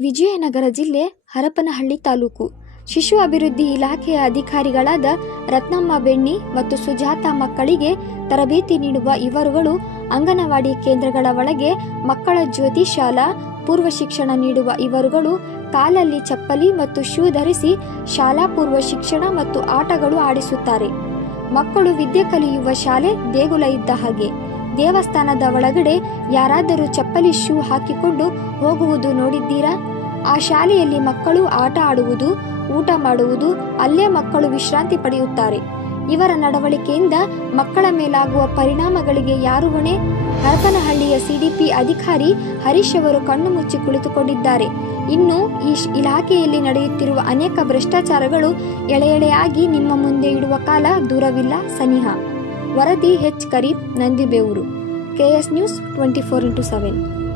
ವಿಜಯನಗರ ಜಿಲ್ಲೆ ಹರಪನಹಳ್ಳಿ ತಾಲೂಕು ಶಿಶು ಅಭಿವೃದ್ಧಿ ಇಲಾಖೆಯ ಅಧಿಕಾರಿಗಳಾದ ರತ್ನಮ್ಮ ಬೆಣ್ಣಿ ಮತ್ತು ಸುಜಾತ ಮಕ್ಕಳಿಗೆ ತರಬೇತಿ ನೀಡುವ ಇವರುಗಳು ಅಂಗನವಾಡಿ ಕೇಂದ್ರಗಳ ಒಳಗೆ ಮಕ್ಕಳ ಜ್ಯೋತಿ ಶಾಲಾ ಪೂರ್ವ ಶಿಕ್ಷಣ ನೀಡುವ ಇವರುಗಳು ಕಾಲಲ್ಲಿ ಚಪ್ಪಲಿ ಮತ್ತು ಶೂ ಧರಿಸಿ ಶಾಲಾ ಪೂರ್ವ ಶಿಕ್ಷಣ ಮತ್ತು ಆಟಗಳು ಆಡಿಸುತ್ತಾರೆ. ಮಕ್ಕಳು ವಿದ್ಯೆ ಕಲಿಯುವ ಶಾಲೆ ದೇಗುಲ ಇದ್ದ ಹಾಗೆ. ದೇವಸ್ಥಾನದ ಒಳಗಡೆ ಯಾರಾದರೂ ಚಪ್ಪಲಿ ಶೂ ಹಾಕಿಕೊಂಡು ಹೋಗುವುದು ನೋಡಿದ್ದೀರಾ? ಆ ಶಾಲೆಯಲ್ಲಿ ಮಕ್ಕಳು ಆಟ ಆಡುವುದು, ಊಟ ಮಾಡುವುದು, ಅಲ್ಲೇ ಮಕ್ಕಳು ವಿಶ್ರಾಂತಿ ಪಡೆಯುತ್ತಾರೆ. ಇವರ ನಡವಳಿಕೆಯಿಂದ ಮಕ್ಕಳ ಮೇಲಾಗುವ ಪರಿಣಾಮಗಳಿಗೆ ಯಾರು ಹೊಣೆ? ಹರಪನಹಳ್ಳಿಯ ಸಿಡಿಪಿ ಅಧಿಕಾರಿ ಹರೀಶ್ ಅವರು ಕಣ್ಣು ಮುಚ್ಚಿ ಕುಳಿತುಕೊಂಡಿದ್ದಾರೆ. ಇನ್ನು ಈ ಇಲಾಖೆಯಲ್ಲಿ ನಡೆಯುತ್ತಿರುವ ಅನೇಕ ಭ್ರಷ್ಟಾಚಾರಗಳು ಎಳೆಯಾಗಿ ನಿಮ್ಮ ಮುಂದೆ ಇಡುವ ಕಾಲ ದೂರವಿಲ್ಲ, ಸನಿಹ. ವರದಿ H Karim, Nandibevur, KS News 24x7.